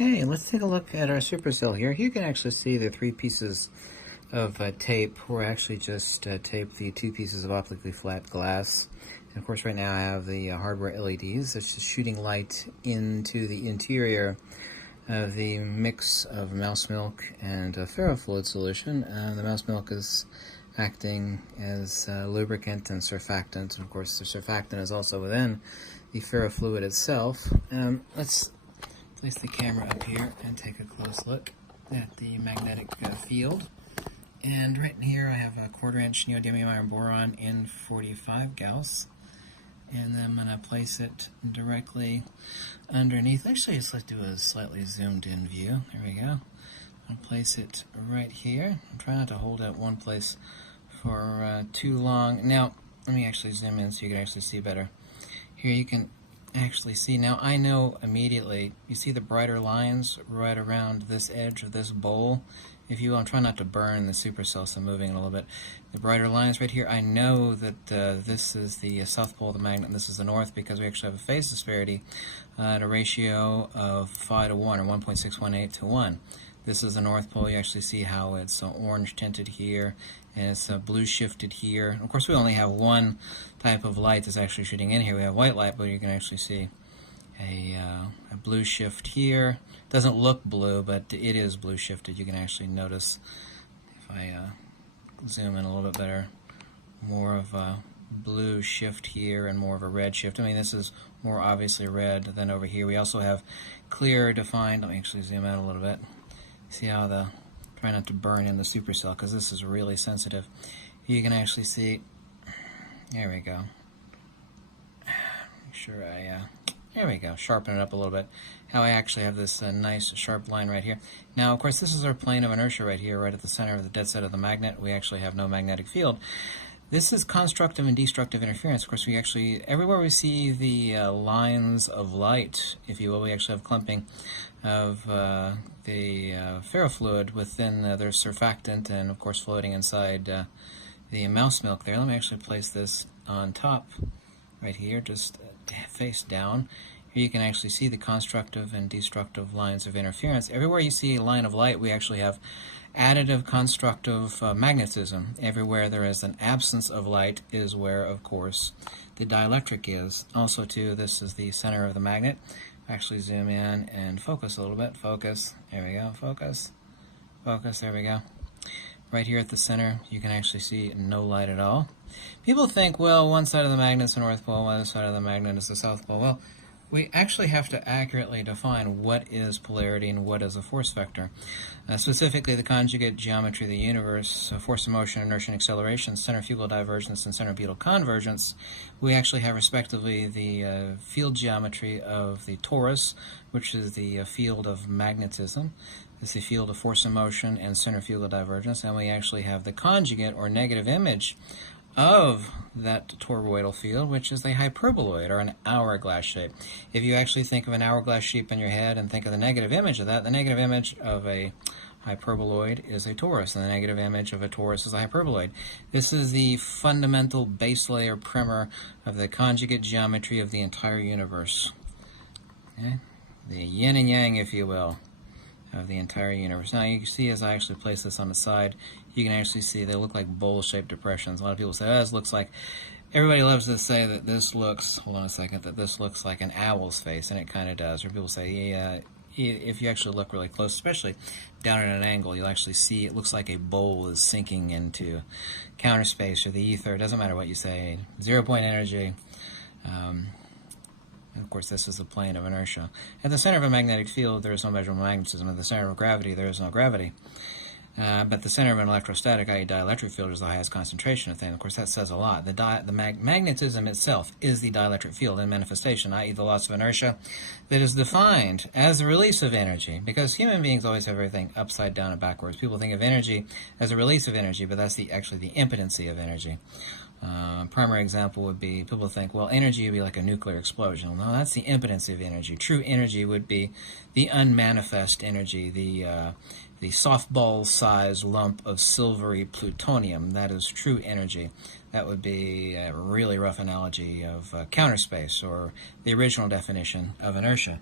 Okay, let's take a look at our supercell here. Here you can actually see the three pieces of tape. We're actually just taped the two pieces of optically flat glass. And of course right now I have the hardware LEDs. It's just shooting light into the interior of the mix of mouse milk and ferrofluid solution. And the mouse milk is acting as lubricant and surfactant. Of course the surfactant is also within the ferrofluid itself. Let's place the camera up here and take a close look at the magnetic field. And right in here I have a 1/4 inch neodymium iron boron in 45 Gauss. And then I'm going to place it directly underneath. Actually, let's do a slightly zoomed in view. There we go. I'll place it right here. I'm trying not to hold it one place for too long. Now, let me actually zoom in so you can actually see better. Here you can actually see, now I know immediately, you see the brighter lines right around this edge of this bowl, if you will. I'm trying not to burn the supercell, so I'm moving it a little bit. The brighter lines right here, I know that this is the south pole of the magnet and this is the north, because we actually have a phase disparity at a ratio of 5 to 1, or 1.618 to 1. This is the north pole. You actually see how it's orange tinted here, and it's blue shifted here. Of course, we only have one type of light that's actually shooting in here. We have white light, but you can actually see a blue shift here. Doesn't look blue, but it is blue shifted. You can actually notice, if I zoom in a little bit better, more of a blue shift here and more of a red shift. I mean, this is more obviously red than over here. We also have clear defined, let me actually zoom out a little bit. See how try not to burn in the supercell, because this is really sensitive. You can actually see, there we go. Make sure there we go, sharpen it up a little bit. How I actually have this nice sharp line right here. Now, of course, this is our plane of inertia right here, right at the center of the dead set of the magnet. We actually have no magnetic field. This is constructive and destructive interference. Of course, we actually, everywhere we see the lines of light, if you will, we actually have clumping of the ferrofluid within their surfactant, and of course floating inside the mouse milk there. Let me actually place this on top right here, just face down. Here you can actually see the constructive and destructive lines of interference. Everywhere you see a line of light, we actually have additive constructive magnetism. Everywhere there is an absence of light is where, of course, the dielectric is. Also, too, this is the center of the magnet. Actually zoom in and focus a little bit. Focus. There we go. Focus. Focus. There we go. Right here at the center, you can actually see no light at all. People think, well, one side of the magnet is the north pole, one side of the magnet is the south pole. Well, we actually have to accurately define what is polarity and what is a force vector. Specifically, the conjugate geometry of the universe, force of motion, inertia, and acceleration, centrifugal divergence, and centripetal convergence. We actually have, respectively, the field geometry of the torus, which is the field of magnetism. It's the field of force of motion and centrifugal divergence. And we actually have the conjugate, or negative image, of that toroidal field, which is the hyperboloid, or an hourglass shape. If you actually think of an hourglass shape in your head and think of the negative image of that, the negative image of a hyperboloid is a torus, and the negative image of a torus is a hyperboloid. This is the fundamental base layer primer of the conjugate geometry of the entire universe. Okay? The yin and yang, if you will, of the entire universe. Now you can see, as I actually place this on the side, you can actually see they look like bowl-shaped depressions. A lot of people say, oh, this looks like, everybody loves to say that this looks, hold on a second, that this looks like an owl's face, and it kind of does. Or people say, yeah, if you actually look really close, especially down at an angle, you'll actually see it looks like a bowl is sinking into counter space or the ether. It doesn't matter what you say. 0-point energy. Of course, this is the plane of inertia. At the center of a magnetic field, there is no measurable magnetism. At the center of gravity, there is no gravity. But the center of an electrostatic, i.e. dielectric field, is the highest concentration of thing. Of course, that says a lot. The magnetism itself is the dielectric field in manifestation, i.e. the loss of inertia, that is defined as the release of energy, because human beings always have everything upside down and backwards. People think of energy as a release of energy, but that's actually the impotency of energy. Primary example would be, people think, well, energy would be like a nuclear explosion. No, that's the impotency of energy. True energy would be the unmanifest energy, the softball-sized lump of silvery plutonium. That is true energy. That would be a really rough analogy of counter space, or the original definition of inertia.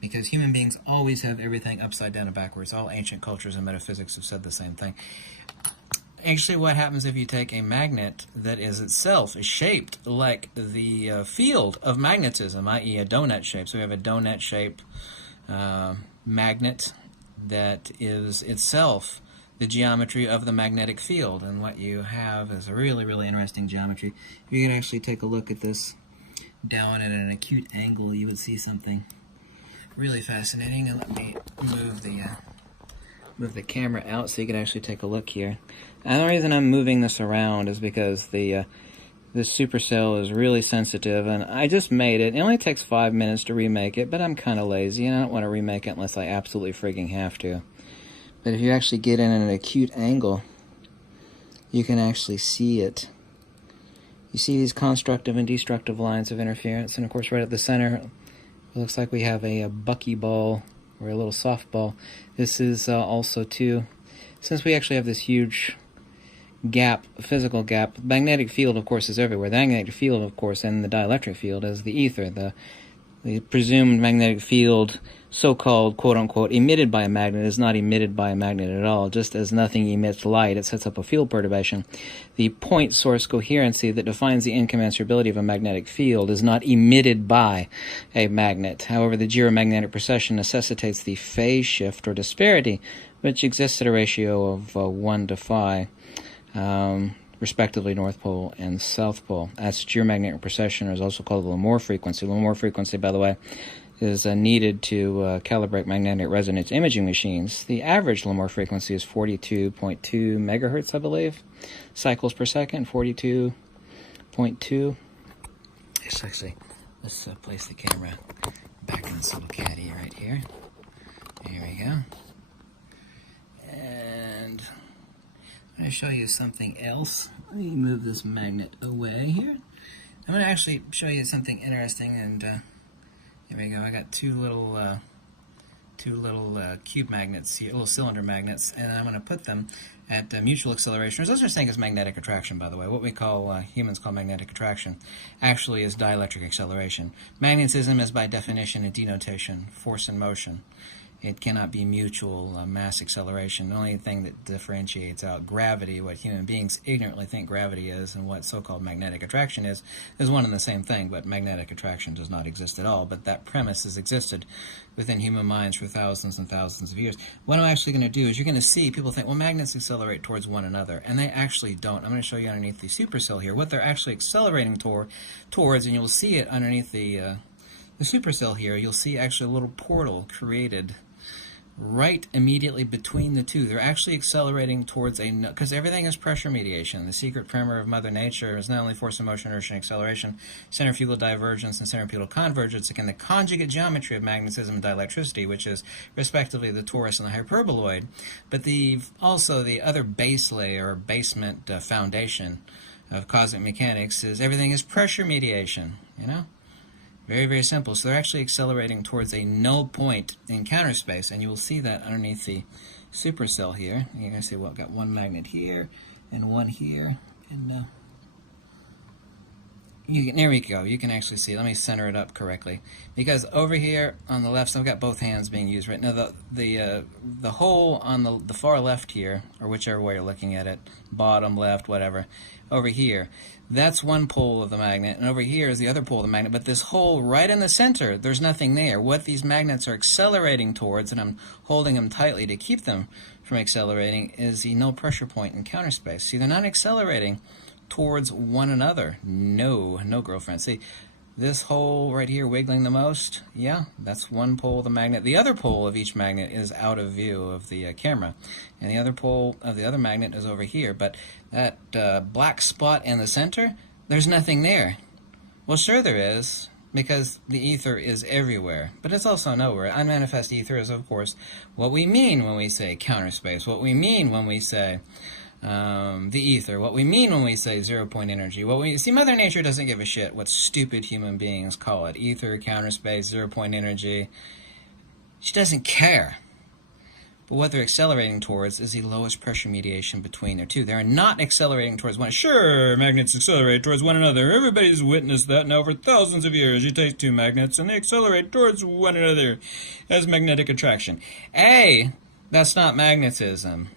because human beings always have everything upside down and backwards. All ancient cultures and metaphysics have said the same thing. Actually, what happens if you take a magnet that is itself shaped like the field of magnetism, i.e. a donut shape? So we have a donut shape magnet that is itself the geometry of the magnetic field. And what you have is a really, really interesting geometry. If you can actually take a look at this down at an acute angle, you would see something really fascinating. And let me move the camera out so you can actually take a look here. And the reason I'm moving this around is because this supercell is really sensitive, and I just made it. It only takes 5 minutes to remake it, but I'm kind of lazy, and I don't want to remake it unless I absolutely frigging have to. But if you actually get in at an acute angle, you can actually see it. You see these constructive and destructive lines of interference, and of course right at the center, it looks like we have a buckyball, or a little softball. This is also too, since we actually have this huge gap, physical gap, magnetic field, of course, is everywhere. The magnetic field, of course, and the dielectric field is the ether, the presumed magnetic field, so-called, quote-unquote, emitted by a magnet is not emitted by a magnet at all. Just as nothing emits light, it sets up a field perturbation. The point source coherency that defines the incommensurability of a magnetic field is not emitted by a magnet. However, the geomagnetic precession necessitates the phase shift or disparity, which exists at a ratio of 1 to phi, respectively North Pole and South Pole. That's geomagnetic precession, or is also called the l.e.n.r frequency. L.e.n.r frequency, by the way, is needed to calibrate magnetic resonance imaging machines. The average l.e.n.r frequency is 42.2 megahertz, I believe, cycles per second, 42.2. Let's place the camera back in this little caddy right here. There we go. And I'm going to show you something else. Let me move this magnet away here. I'm going to actually show you something interesting, and here we go. I got two little cube magnets here, little cylinder magnets, and I'm going to put them at mutual acceleration. There's no such thing as magnetic attraction, by the way. What we call, humans call magnetic attraction, actually is dielectric acceleration. Magnetism is by definition a denotation, force in motion. It cannot be mutual mass acceleration. The only thing that differentiates out gravity, what human beings ignorantly think gravity is, and what so-called magnetic attraction is one and the same thing, but magnetic attraction does not exist at all. But that premise has existed within human minds for thousands and thousands of years. What I'm actually going to do is you're going to see people think, well, magnets accelerate towards one another, and they actually don't. I'm going to show you underneath the supercell here what they're actually accelerating towards, and you'll see it underneath the supercell here. You'll see actually a little portal created right immediately between the two. They're actually accelerating towards because everything is pressure mediation. The secret primer of Mother Nature is not only force of motion, inertia, and acceleration, centrifugal divergence, and centripetal convergence, again, the conjugate geometry of magnetism and dielectricity, which is respectively the torus and the hyperboloid, but also the other base layer, or basement foundation of cosmic mechanics is everything is pressure mediation, you know? Very, very simple. So they're actually accelerating towards a null point in counter space, and you will see that underneath the supercell here. You're going to see, well, I've got one magnet here and one here, and there we go. You can actually see. Let me center it up correctly, because over here on the left, so I've got both hands being used right now. The hole on the far left here, or whichever way you're looking at it, bottom, left, whatever, over here, that's one pole of the magnet, and over here is the other pole of the magnet. But this hole right in the center, there's nothing there. What these magnets are accelerating towards, and I'm holding them tightly to keep them from accelerating, is the null pressure point in counter space. See, they're not accelerating towards one another. No, girlfriend. See, this hole right here wiggling the most, yeah, that's one pole of the magnet. The other pole of each magnet is out of view of the camera, and the other pole of the other magnet is over here. But that black spot in the center, there's nothing there. Well, sure there is, because the ether is everywhere, but it's also nowhere. Unmanifest ether is, of course, what we mean when we say counter space, what we mean when we say the ether, what we mean when we say zero-point energy. See, Mother Nature doesn't give a shit what stupid human beings call it. Ether, counter space, zero-point energy. She doesn't care. But what they're accelerating towards is the lowest pressure mediation between their two. They're not accelerating towards one. Sure, magnets accelerate towards one another. Everybody's witnessed that now for thousands of years. You take two magnets and they accelerate towards one another as magnetic attraction. A, that's not magnetism.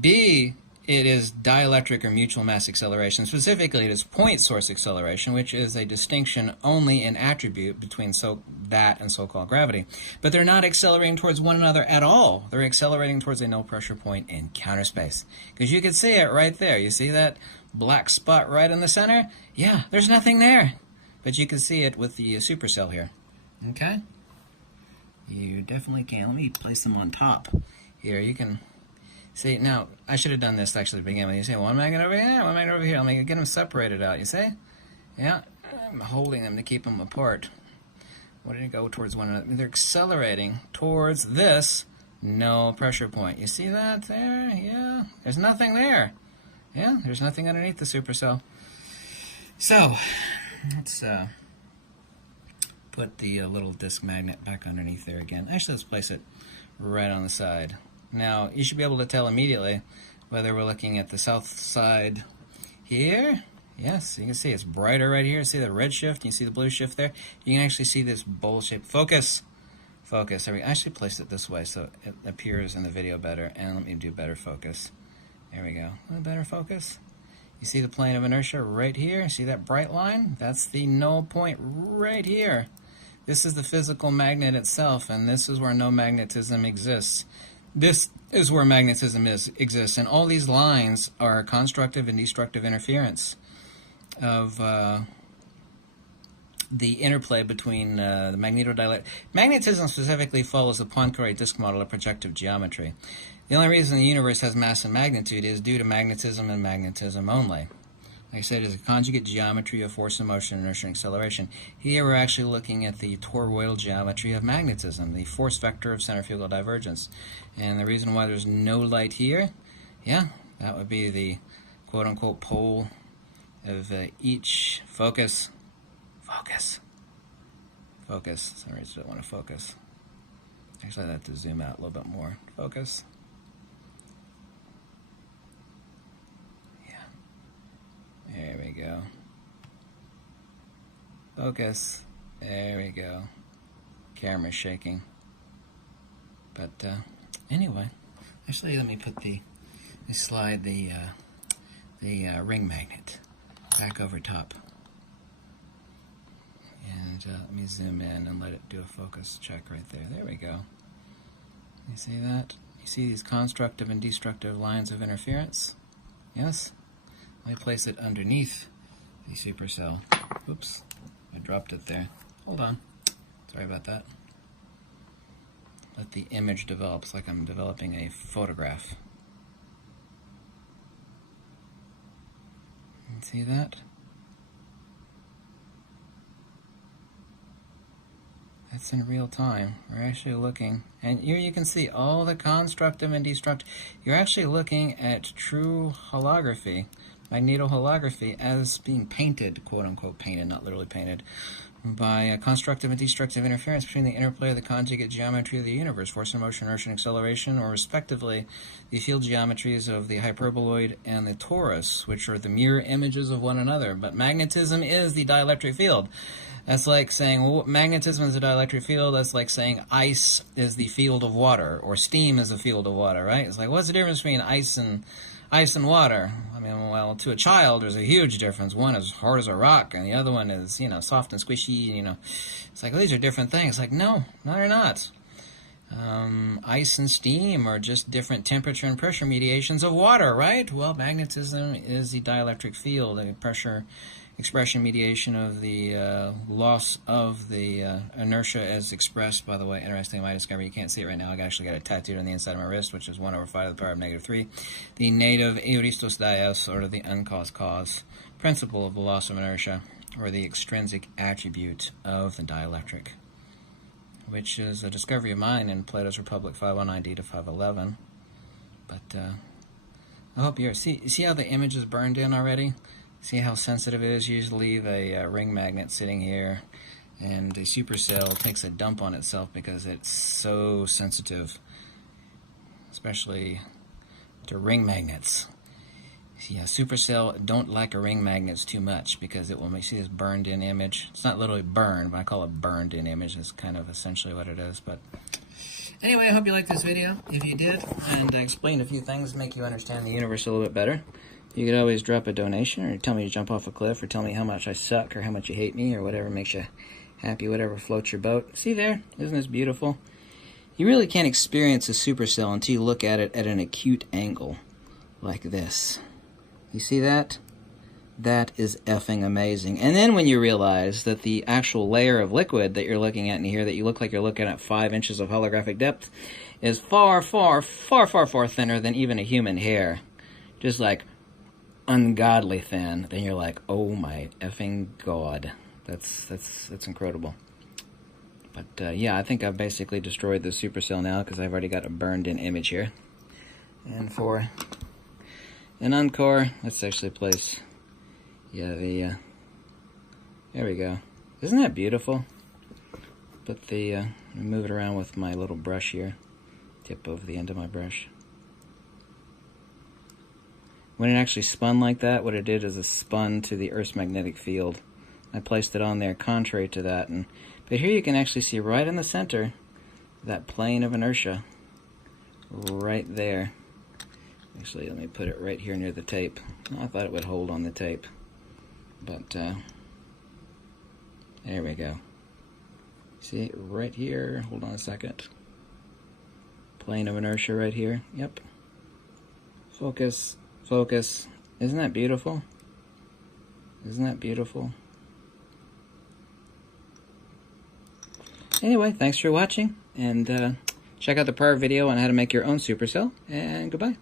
B, it is dielectric or mutual mass acceleration. Specifically, it is point source acceleration, which is a distinction only in attribute between that and so-called gravity. But they're not accelerating towards one another at all. They're accelerating towards a null pressure point in counter space. Because you can see it right there. You see that black spot right in the center? Yeah, there's nothing there. But you can see it with the supercell here. Okay? You definitely can. Let me place them on top. Here, you can... See, now, I should have done this actually to begin with. You see, one magnet over here, one magnet over here. Let me get them separated out, you see? Yeah, I'm holding them to keep them apart. Where did it go towards one another? They're accelerating towards this null pressure point. You see that there? Yeah, there's nothing there. Yeah, there's nothing underneath the supercell. So, let's put the little disk magnet back underneath there again. Actually, let's place it right on the side. Now, you should be able to tell immediately whether we're looking at the south side here. Yes, you can see it's brighter right here. See the red shift? You see the blue shift there? You can actually see this bowl shape. Focus. Focus. I actually placed it this way so it appears in the video better. And let me do better focus. There we go. A little better focus. You see the plane of inertia right here? See that bright line? That's the null point right here. This is the physical magnet itself, and this is where no magnetism exists. This is where magnetism exists, and all these lines are constructive and destructive interference of the interplay between the magnetodielectric. Magnetism specifically follows the Poincare disk model of projective geometry. The only reason the universe has mass and magnitude is due to magnetism and magnetism only. Like I said, it's a conjugate geometry of force and motion, inertia, and acceleration. Here we're actually looking at the toroidal geometry of magnetism, the force vector of centrifugal divergence. And the reason why there's no light here, yeah, that would be the quote-unquote pole of each focus. Focus. Focus. Sorry, I just don't want to focus. Actually, I'd have to zoom out a little bit more. Focus. There we go. Focus. There we go. Camera's shaking. But anyway, actually, let me put slide the ring magnet back over top. And let me zoom in and let it do a focus check right there. There we go. You see that? You see these constructive and destructive lines of interference? Yes? Let me place it underneath the supercell. Oops, I dropped it there. Hold on. Sorry about that. Let the image develop. It's like I'm developing a photograph. See that? That's in real time. We're actually looking, and here you can see all the constructive and destructive. You're actually looking at true holography. Magnetoholography as being painted, quote-unquote painted, not literally painted, by constructive and destructive interference between the interplay of the conjugate geometry of the universe, force and motion, inertia, and acceleration, or respectively the field geometries of the hyperboloid and the torus, which are the mirror images of one another. But magnetism is the dielectric field. That's like saying, well, magnetism is a dielectric field. That's like saying ice is the field of water, or steam is the field of water, right? It's like, what's the difference between ice and water? I mean, well, to a child, there's a huge difference. One is hard as a rock, and the other one is, soft and squishy, It's like, well, these are different things. Like, no, they're not. Ice and steam are just different temperature and pressure mediations of water, right? Well, magnetism is the dielectric field, the pressure expression mediation of the loss of the inertia as expressed. By the way, interesting, I might discover you can't see it right now. I actually got it tattooed on the inside of my wrist, which is 1 over 5 to the power of -3. The native aoristos dies, or the uncaused cause principle of the loss of inertia, or the extrinsic attribute of the dielectric, which is a discovery of mine in Plato's Republic 519d to 511. But I hope you're see how the image is burned in already. See how sensitive it is? You just leave a ring magnet sitting here, and the supercell takes a dump on itself because it's so sensitive. especially to ring magnets. Yeah, supercell don't like a ring magnets too much because it will make, see this burned in image? It's not literally burned, but I call it burned in image. It's kind of essentially what it is. But anyway, I hope you liked this video. If you did, and I explained a few things, make you understand the universe a little bit better, you could always drop a donation or tell me to jump off a cliff or tell me how much I suck or how much you hate me or whatever makes you happy, whatever floats your boat. See there? Isn't this beautiful? You really can't experience a supercell until you look at it at an acute angle like this. You see that? That is effing amazing. And then when you realize that the actual layer of liquid that you're looking at in here, that you look like you're looking at 5 inches of holographic depth, is far, far, far, far, far thinner than even a human hair. Just like ungodly thin. Then you're like, oh my effing God. That's incredible. But yeah, I think I've basically destroyed the supercell now because I've already got a burned in image here. And for an encore, let's actually place, yeah, there we go. Isn't that beautiful? Put the, move it around with my little brush here, tip of the end of my brush. When it actually spun like that, what it did is it spun to the Earth's magnetic field. I placed it on there contrary to that, but here you can actually see right in the center that plane of inertia, right there. Actually, let me put it right here near the tape. I thought it would hold on the tape, but there we go. See, right here, hold on a second. Plane of inertia right here, yep. Focus, focus. Isn't that beautiful? Isn't that beautiful? Anyway, thanks for watching, and check out the prior video on how to make your own supercell, and goodbye.